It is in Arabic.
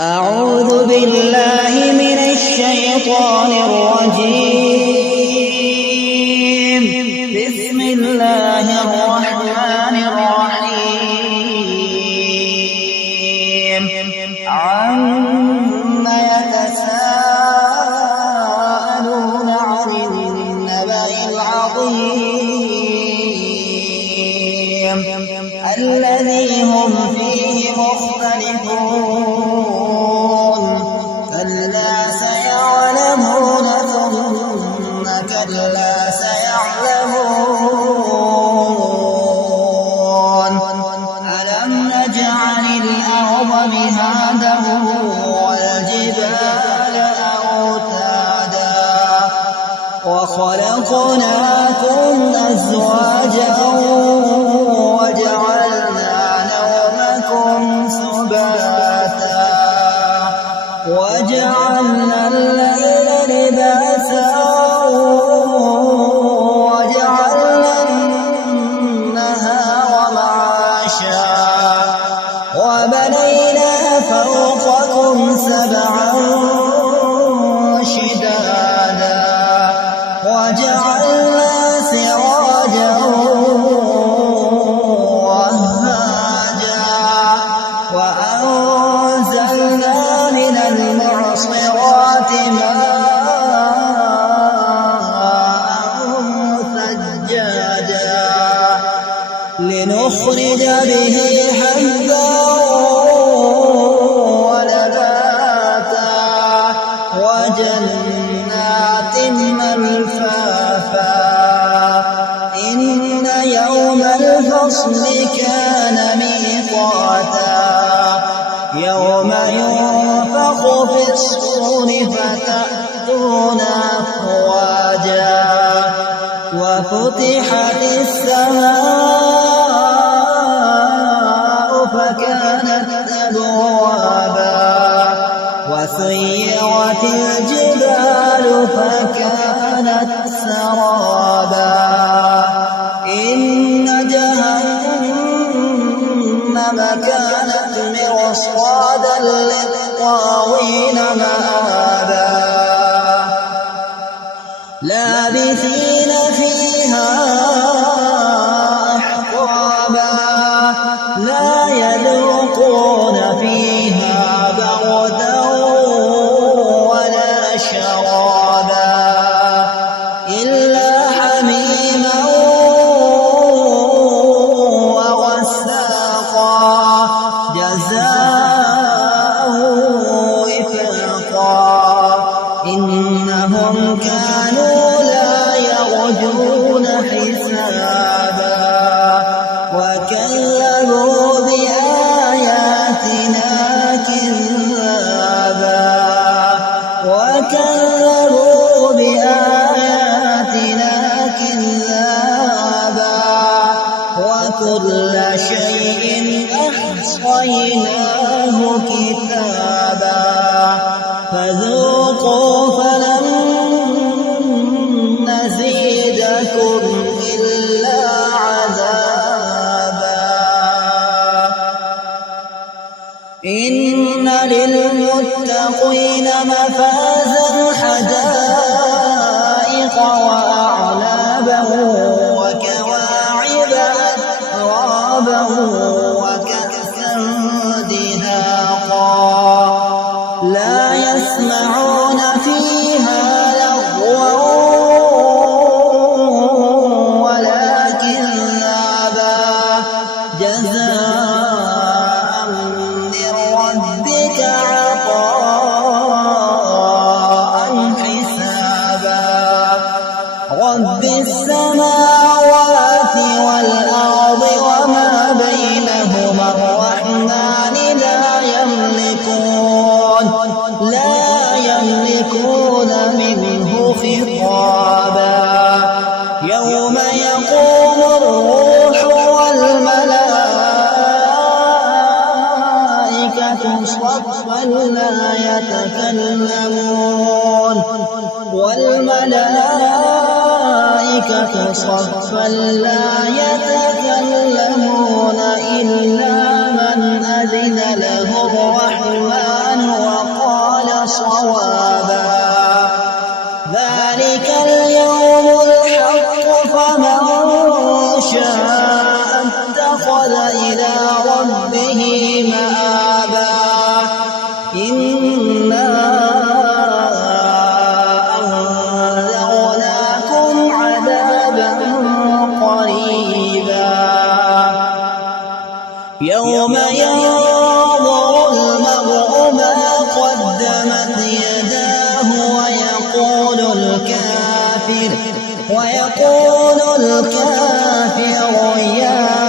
أعوذ بالله من الشيطان الرجيم. بسم الله الرحمن الرحيم. عما يتساءلون عن النبأ العظيم الذي هم فيه مختلفون. كلا سيعلمون ثم كلا سيعلمون. ألم نجعل الأرض مهادا والجبال أوتادا وخلقناكم أزواجا وجعلنا نومكم سباتا وجعلنا الليل لباسا وجعلنا النهار معاشا وبنينا فوقكم سبعا شدادا وجعلنا سراجا وهاجا وأنزلنا من المعصرات ماء ثجاجا لنخرج به حبا ونباتا وجنات ألفافا. إن يوم الفصل كان ميقاتا يوم ينفخ في الصور فتأتون أفواجا وفتحت السماء فكانت أبوابا وسيرت الجبال فكانت سرابا. إن جهنم كانت مرصادا للطاغين مآبا لابثين فيها أحقابا لا يذوقون فيها بردا ولا شرابا إلا حميما وغساقا جزاء وفاقا. إنهم كانوا لا يرجون حسابا وكذبوا بآياتنا كذابا وكل شيء أحصيناه كتابا فذوقوا فلن نزيدكم إلا عذابا. إن للمتقين مفازا حدائق وأعنابا وكواعب أترابا وكأسا دهاقا لا يسمعون فيها لغوا ولا كذابا جزاء من ربك عطاء حسابا. رب السماوات والأرض وما بينهما الرحمن لا يملكون منه خطابا. يوم يقوم الروح والملائكة صفا لا يتكلمون إلا من أذن له الرحمن به مآبا إنا أنذرناكم عذابا قريبا يوم ينظر المرء ما قدمت يداه ويقول الكافر يا